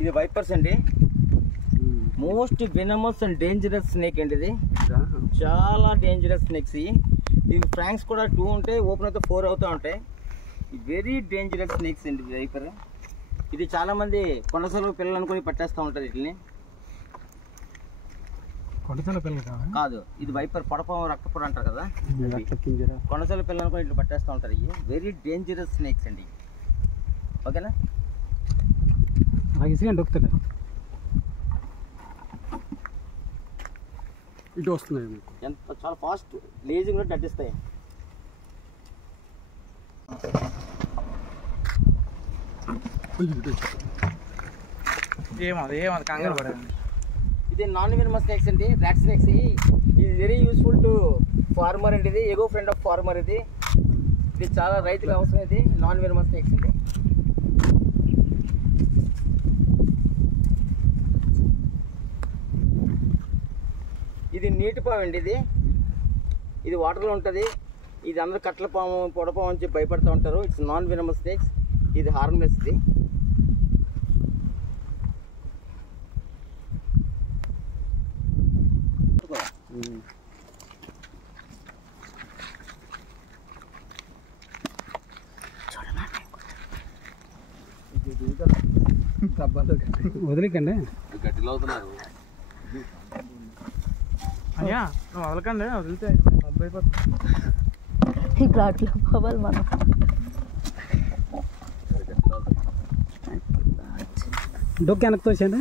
ఇది వైపర్స్ అండి. Most venomous and dangerous snake అండి. ఇది చాలా డేంజరస్ స్నేక్స్. దీని ఫ్రాంక్స్ కూడా 2 ఉంటాయి, ఓపెన్ అయితే 4 అవుతూ ఉంటాయి. వెరీ డేంజరస్ స్నేక్స్ అండి వైపర్. ఇది చాలామంది కొండసలు పిల్లలు అనుకుని పట్టేస్తూ ఉంటారు వీటిని. కాదు, ఇది వైపర్, పొడపాము, రక్తపొడ అంటారు కదా, కొండసలు పిల్లలు అనుకుని ఇట్లా పట్టేస్తూ ఉంటారు. ఇవి వెరీ డేంజరస్ స్నేక్స్ అండి. ఓకేనా? ఇటు వస్తున్నాయి ఎంత చాలా ఫాస్ట్ లేజింగ్ కూడా నటిస్తాయి. కంగారు పడండి. ఇది నాన్ వెనమస్ స్నేక్స్ అండి, ర్యాట్ స్నేక్స్. ఇది వెరీ యూస్ఫుల్ టు ఫార్మర్ అండి. ఇది ఎగో ఫ్రెండ్ ఆఫ్ ఫార్మర్. ఇది చాలా రైతులకు అవసరం. ఇది నాన్ వెనమస్ స్నేక్స్ అండి. ఇది నీటి పాము అండి. ఇది వాటర్లో ఉంటుంది. ఇది అందరూ కట్ల పాము, పొడపాము అని చెప్పి భయపడుతూ ఉంటారు. It's non venomous snakes. ఇది హార్మ్లెస్. ఇది వదిలేకండి, గట్టిలో అవుతున్నారు. అయ్యా నువ్వు వదలకండి, వదిలితే అబ్బాయి ఇప్పుడు అట్లా పోవాలి మనం. డొక్కి వెనక్కి తోసండి.